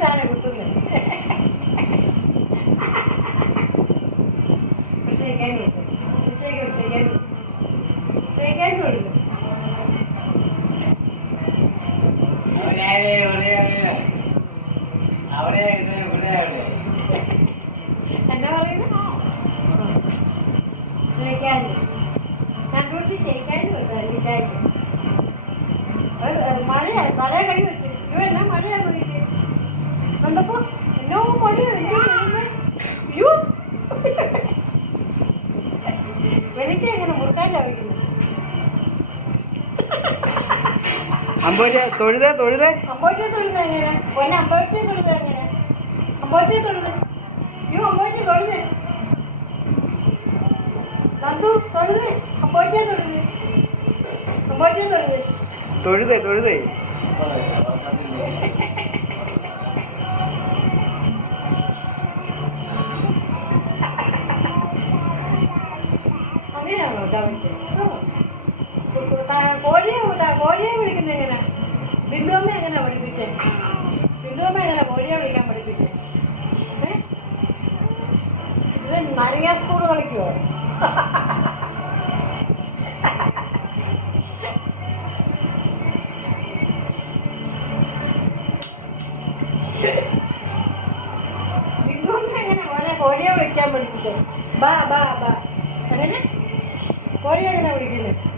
നോക്കിയിട്ടാണ് കുത്തുന്നത്. ക്ഷയിക്കാൻ കൊടുക്കും, ക്ഷയിക്കാൻ കൊടുക്കും. എന്നാ പറയുന്നത്? ക്ഷയിക്കാൻ കണ്ടുപിടിച്ച് ക്ഷയിക്കാൻ കൊടുക്കും. മഴയാ, തല കൈ വെച്ച് എന്നാ മഴയാ നോക്കിയിട്ട് കണ്ടപ്പോ എന്നോ മഴയാ. വെളിച്ച എങ്ങനെ മുറുക്കാൻ ചവിക്കുന്നത്? അമ്പോറ്റ തൊഴുത എങ്ങനെ? പൊന്നെ അമ്പോറ്റയെ തൊഴുത എങ്ങനെ? അമ്പോറ്റയെ തൊഴുത് അമ്പോറ്റയെ തൊഴുത് നന്ദു തൊഴുത് അമ്പോറ്റയെ തൊഴുത് അമ്പോറ്റയെ തൊഴുത് തൊഴുതേ അങ്ങനെയാണോ കോഴിയെ വിളിക്കുന്നത് എങ്ങനെ? ബിന്ദുവമ്മ എങ്ങനെ പഠിപ്പിച്ചേ? ബിന്ദുവമ്മ എങ്ങനെ കോഴിയെ വിളിക്കാൻ പഠിപ്പിച്ചേ? ഇത് നാരങ്ങ സ്കൂൾ കളിക്കുവോ? ബിന്ദുവമ്മ എങ്ങനെ മോനെ കോഴിയെ വിളിക്കാൻ പഠിപ്പിച്ചേ? ബാ ബാ ബാ. അങ്ങനെ കോഴി എങ്ങനെ വിളിക്കുന്നത്?